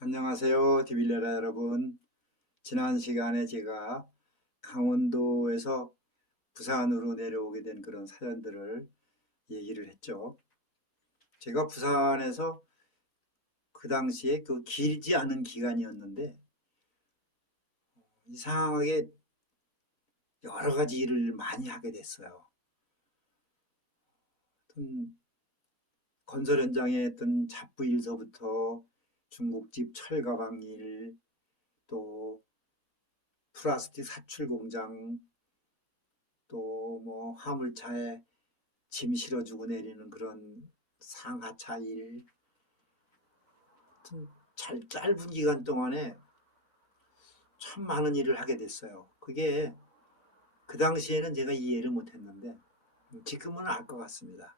안녕하세요, 디빌레라 여러분. 지난 시간에 제가 강원도에서 부산으로 내려오게 된 그런 사연들을 얘기를 했죠. 제가 부산에서 그 당시에 그 길지 않은 기간이었는데 이상하게 여러 가지 일을 많이 하게 됐어요. 어떤 건설 현장에 했던 잡부 일서부터 중국집 철가방 일, 또 플라스틱 사출 공장, 또 뭐 화물차에 짐 실어주고 내리는 그런 상하차 일, 짧은 기간 동안에 참 많은 일을 하게 됐어요. 그게 그 당시에는 제가 이해를 못했는데 지금은 알 것 같습니다.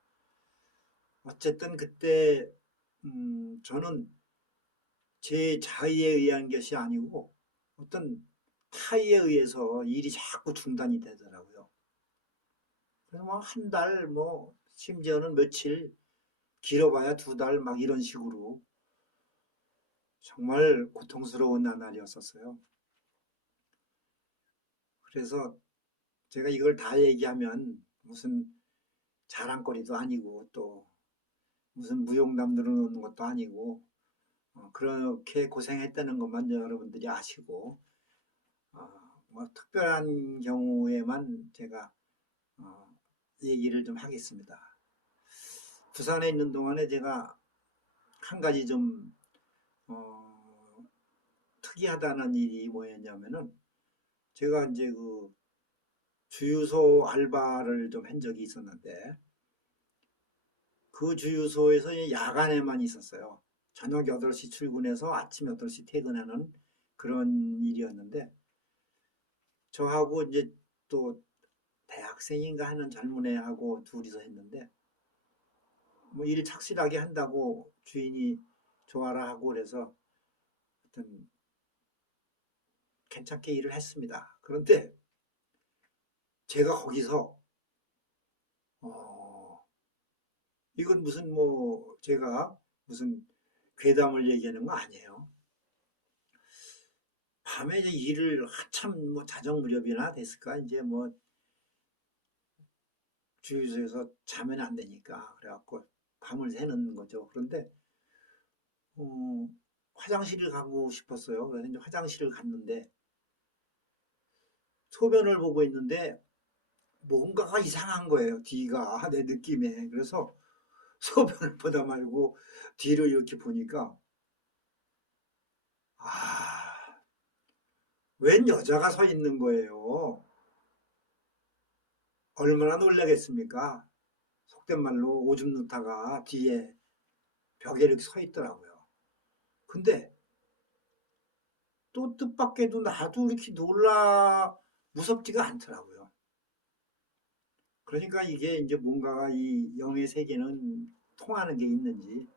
어쨌든 그때 저는 제 자의에 의한 것이 아니고 어떤 타의에 의해서 일이 자꾸 중단이 되더라고요. 그래서 뭐 한 달, 뭐 심지어는 며칠, 길어봐야 두 달 막 이런 식으로 정말 고통스러운 나날이었었어요. 그래서 제가 이걸 다 얘기하면 무슨 자랑거리도 아니고 또 무슨 무용담 늘어놓는 것도 아니고 그렇게 고생했다는 것만 여러분들이 아시고 어, 뭐 특별한 경우에만 제가 어, 얘기를 좀 하겠습니다. 부산에 있는 동안에 제가 한 가지 좀 어, 특이하다는 일이 뭐였냐면은 제가 이제 그 주유소 알바를 좀 한 적이 있었는데 그 주유소에서 야간에만 있었어요. 저녁 8시 출근해서 아침 8시 퇴근하는 그런 일이었는데 저하고 이제 또 대학생인가 하는 젊은 애하고 둘이서 했는데 뭐 일 착실하게 한다고 주인이 좋아라 하고 그래서 하여튼 괜찮게 일을 했습니다. 그런데 제가 거기서 어, 이건 무슨 뭐 제가 무슨 괴담을 얘기하는 거 아니에요. 밤에 이제 일을 한참 뭐 자정 무렵이나 됐을까 이제 뭐 주유소에서 자면 안 되니까 그래갖고 밤을 새는 거죠. 그런데 어, 화장실을 가고 싶었어요. 그래서 이제 화장실을 갔는데 소변을 보고 있는데 뭔가가 이상한 거예요. 뒤가 내 느낌에. 그래서 소변을 보다 말고 뒤를 이렇게 보니까 아, 웬 여자가 서 있는 거예요. 얼마나 놀라겠습니까? 속된 말로 오줌 누다가 뒤에 벽에 이렇게 서 있더라고요. 근데 또 뜻밖에도 나도 이렇게 놀라 무섭지가 않더라고요. 그러니까 이게 이제 뭔가가 이 영의 세계는 통하는 게 있는지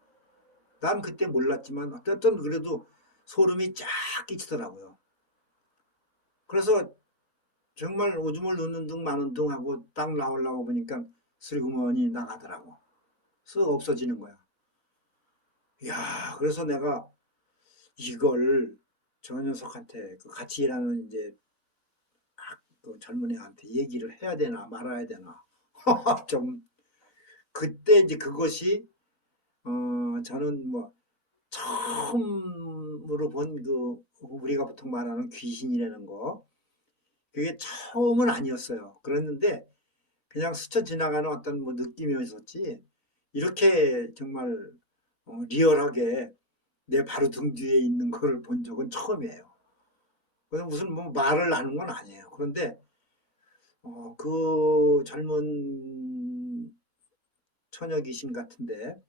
난 그때 몰랐지만 어쨌든 그래도 소름이 쫙 끼치더라고요. 그래서 정말 오줌을 넣는 둥 마는 둥 하고 딱 나오려고 보니까 슬그머니 나가더라고. 쓱 없어지는 거야. 야, 그래서 내가 이걸 저 녀석한테 그 같이 일하는 이제 그 젊은 애한테 얘기를 해야 되나 말아야 되나. 좀 그때 이제 그것이 저는 뭐 처음으로 본 그 우리가 보통 말하는 귀신이라는 거 그게 처음은 아니었어요. 그랬는데 그냥 스쳐 지나가는 어떤 뭐 느낌이었었지 이렇게 정말 리얼하게 내 바로 등 뒤에 있는 거를 본 적은 처음이에요. 그래서 무슨 뭐 말을 하는 건 아니에요. 그런데 그 젊은 처녀 귀신 같은데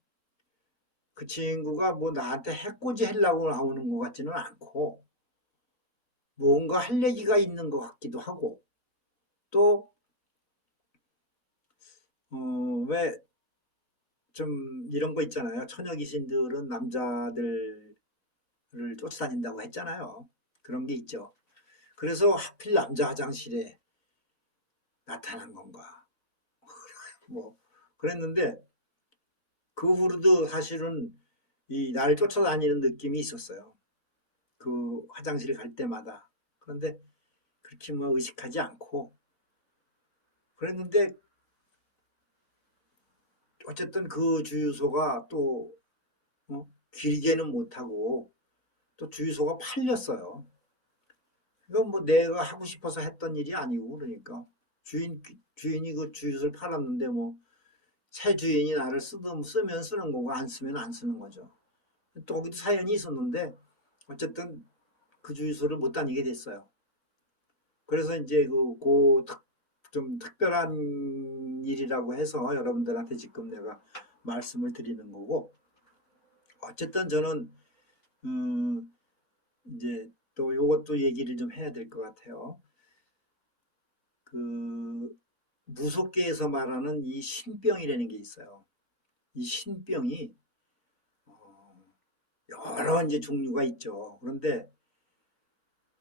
그 친구가 뭐 나한테 해코지 하려고 나오는 것 같지는 않고 뭔가 할 얘기가 있는 것 같기도 하고 또 왜 좀 이런 거 있잖아요. 처녀 귀신들은 남자들을 쫓아다닌다고 했잖아요. 그런 게 있죠. 그래서 하필 남자 화장실에 나타난 건가. 뭐 그랬는데 그 후로도 사실은 이 나를 쫓아다니는 느낌이 있었어요. 그 화장실 갈 때마다. 그런데 그렇게 뭐 의식하지 않고 그랬는데 어쨌든 그 주유소가 또 길게는 못하고 또 주유소가 팔렸어요. 이건 뭐 내가 하고 싶어서 했던 일이 아니고 그러니까 주인이 그 주유소를 팔았는데 뭐 새 주인이 나를 쓰면 쓰는 거고 안 쓰면 안 쓰는 거죠. 또 거기도 사연이 있었는데 어쨌든 그 주유소를 못 다니게 됐어요. 그래서 이제 좀 특별한 일이라고 해서 여러분들한테 지금 내가 말씀을 드리는 거고 어쨌든 저는 이제 또 요것도 얘기를 좀 해야 될 것 같아요. 그 무속계에서 말하는 이 신병이라는 게 있어요. 이 신병이 여러 이제 종류가 있죠. 그런데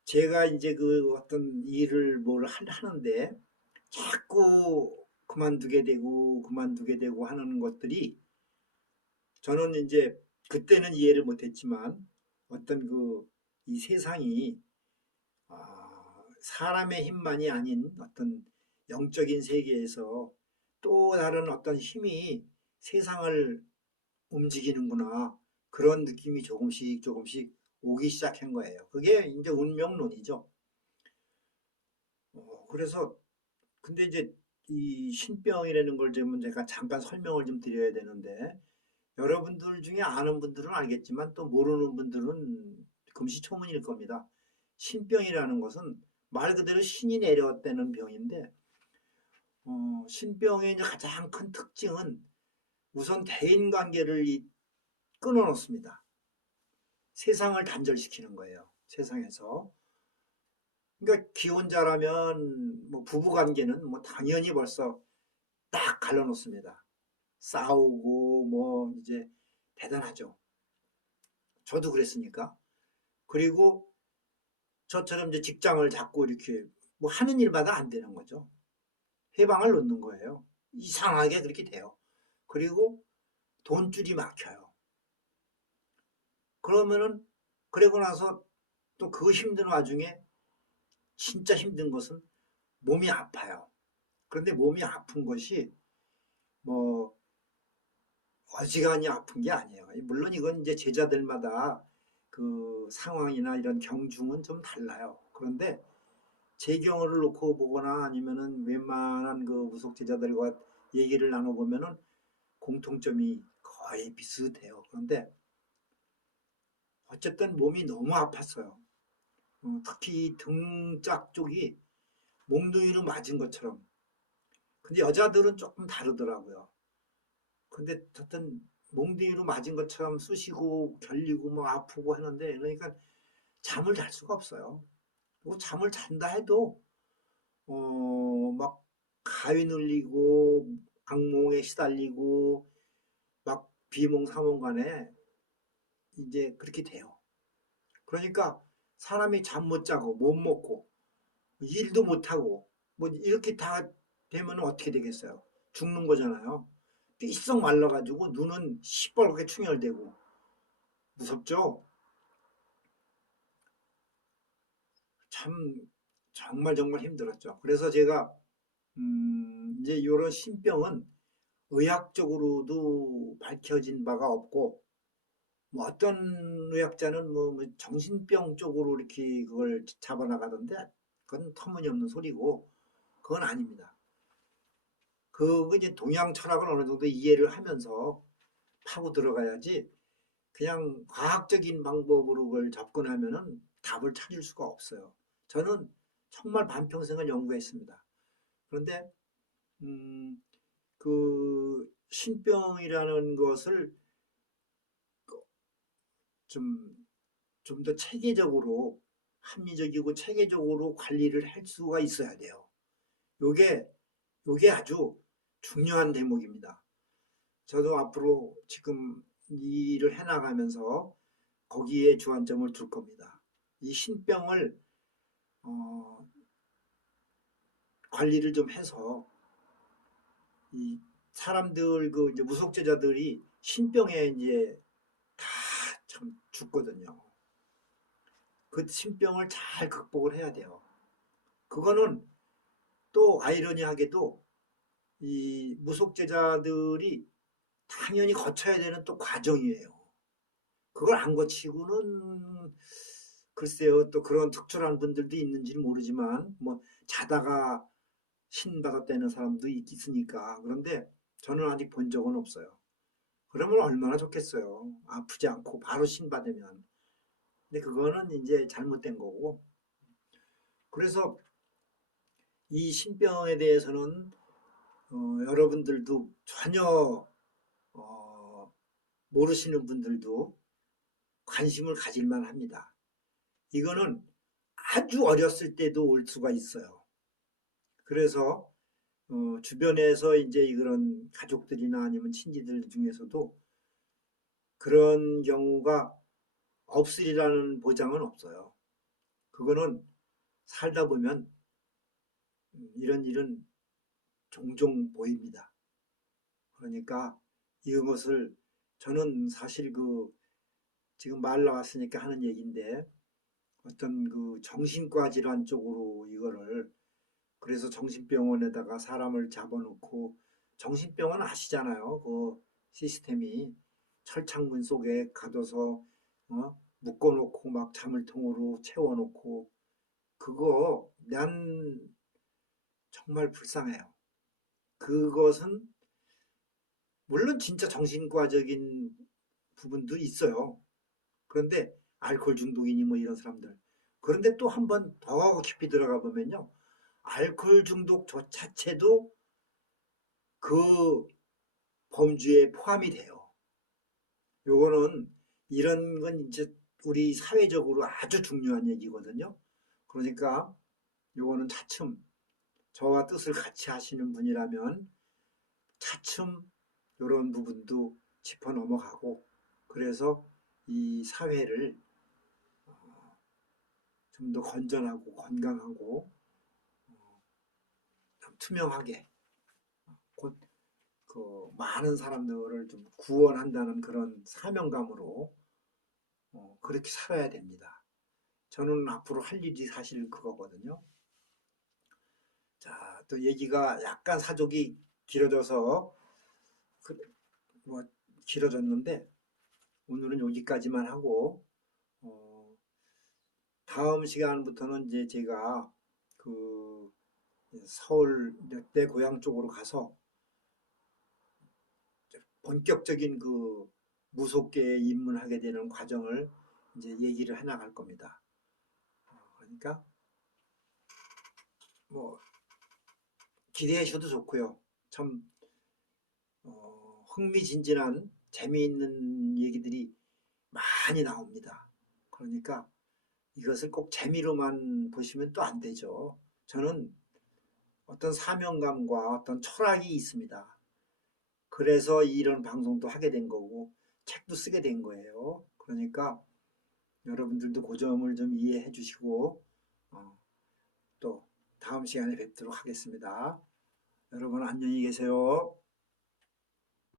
제가 이제 그 어떤 일을 뭘 하는데 자꾸 그만두게 되고 하는 것들이 저는 이제 그때는 이해를 못했지만 어떤 이 세상이 사람의 힘만이 아닌 어떤 영적인 세계에서 또 다른 어떤 힘이 세상을 움직이는구나. 그런 느낌이 조금씩 조금씩 오기 시작한 거예요. 그게 이제 운명론이죠. 그래서 근데 이제 이 신병이라는 걸 좀 제가 잠깐 설명을 좀 드려야 되는데 여러분들 중에 아는 분들은 알겠지만 또 모르는 분들은 금시초문일 겁니다. 신병이라는 것은 말 그대로 신이 내려왔다는 병인데 신병의 이제 가장 큰 특징은 우선 대인관계를 끊어놓습니다. 세상을 단절시키는 거예요. 세상에서. 그러니까 기혼자라면 뭐 부부관계는 뭐 당연히 벌써 딱 갈라놓습니다. 싸우고 뭐 이제 대단하죠. 저도 그랬으니까. 그리고 저처럼 이제 직장을 잡고 이렇게 뭐 하는 일마다 안 되는 거죠. 해방을 놓는 거예요. 이상하게 그렇게 돼요. 그리고 돈줄이 막혀요. 그러면은 그러고 나서 또 그 힘든 와중에 진짜 힘든 것은 몸이 아파요. 그런데 몸이 아픈 것이 뭐 어지간히 아픈 게 아니에요. 물론 이건 이제 제자들마다 그 상황이나 이런 경중은 좀 달라요. 그런데 제 경우를 놓고 보거나 아니면은 웬만한 그 무속 제자들과 얘기를 나눠보면은 공통점이 거의 비슷해요. 그런데 어쨌든 몸이 너무 아팠어요. 특히 등짝 쪽이 몽둥이로 맞은 것처럼. 근데 여자들은 조금 다르더라고요. 근데 하여튼 몽둥이로 맞은 것처럼 쑤시고 결리고 뭐 아프고 하는데 그러니까 잠을 잘 수가 없어요. 그리고 잠을 잔다 해도 막 가위 눌리고 악몽에 시달리고 막 비몽사몽간에 이제 그렇게 돼요. 그러니까 사람이 잠 못 자고 못 먹고 일도 못 하고 뭐 이렇게 다 되면 어떻게 되겠어요? 죽는 거잖아요. 삐썩 말라가지고 눈은 시뻘겋게 충혈되고 무섭죠? 참 정말 정말 힘들었죠. 그래서 제가 이제 이런 신병은 의학적으로도 밝혀진 바가 없고 뭐 어떤 의학자는 뭐 정신병 쪽으로 이렇게 그걸 잡아나가던데 그건 터무니없는 소리고 그건 아닙니다. 그거 이제 동양 철학을 어느 정도 이해를 하면서 파고 들어가야지 그냥 과학적인 방법으로 그걸 접근하면은 답을 찾을 수가 없어요. 저는 정말 반평생을 연구했습니다. 그런데 음, 그 신병이라는 것을 좀 좀 더 체계적으로 합리적이고 체계적으로 관리를 할 수가 있어야 돼요. 요게 요게 아주 중요한 대목입니다. 저도 앞으로 지금 이 일을 해나가면서 거기에 주안점을 둘 겁니다. 이 신병을 어, 관리를 좀 해서 이 사람들 그 이제 무속제자들이 신병에 이제 다 참 죽거든요. 그 신병을 잘 극복을 해야 돼요. 그거는 또 아이러니하게도 이 무속제자들이 당연히 거쳐야 되는 또 과정이에요. 그걸 안 거치고는 글쎄요, 또 그런 특출한 분들도 있는지는 모르지만 뭐 자다가 신 받았다는 사람도 있으니까. 그런데 저는 아직 본 적은 없어요. 그러면 얼마나 좋겠어요. 아프지 않고 바로 신 받으면. 근데 그거는 이제 잘못된 거고. 그래서 이 신병에 대해서는 여러분들도 전혀 모르시는 분들도 관심을 가질만 합니다. 이거는 아주 어렸을 때도 올 수가 있어요. 그래서 주변에서 이제 그런 가족들이나 아니면 친지들 중에서도 그런 경우가 없으리라는 보장은 없어요. 그거는 살다 보면 이런 일은 종종 보입니다. 그러니까 이것을 저는 사실 지금 말 나왔으니까 하는 얘기인데 어떤 정신과 질환 쪽으로 이거를 그래서 정신병원에다가 사람을 잡아놓고 정신병원 아시잖아요. 그 시스템이 철창문 속에 가둬서 묶어놓고 막 자물통으로 채워놓고 그거 난 정말 불쌍해요. 그것은 물론 진짜 정신과적인 부분도 있어요. 그런데 알코올 중독이니 뭐 이런 사람들. 그런데 또 한 번 더 깊이 들어가 보면요. 알코올 중독 저 자체도 그 범주에 포함이 돼요. 요거는 이런 건 이제 우리 사회적으로 아주 중요한 얘기거든요. 그러니까 요거는 차츰 저와 뜻을 같이 하시는 분이라면 차츰 요런 부분도 짚어 넘어가고 그래서 이 사회를 좀 더 건전하고 건강하고 좀 투명하게 곧 많은 사람들을 좀 구원한다는 그런 사명감으로 그렇게 살아야 됩니다. 저는 앞으로 할 일이 사실 그거거든요. 자, 또 얘기가 약간 사족이 길어져서 뭐 길어졌는데 오늘은 여기까지만 하고 어, 다음 시간부터는 이제 제가 그 서울 내 고향 쪽으로 가서 본격적인 무속계에 입문하게 되는 과정을 이제 얘기를 해 나갈 겁니다. 그러니까 뭐 기대해 주셔도 좋고요. 참 흥미진진한 재미있는 얘기들이 많이 나옵니다. 그러니까 이것을 꼭 재미로만 보시면 또 안 되죠. 저는 어떤 사명감과 어떤 철학이 있습니다. 그래서 이런 방송도 하게 된 거고 책도 쓰게 된 거예요. 그러니까 여러분들도 그 점을 좀 이해해 주시고 또 다음 시간에 뵙도록 하겠습니다. 여러분 안녕히 계세요.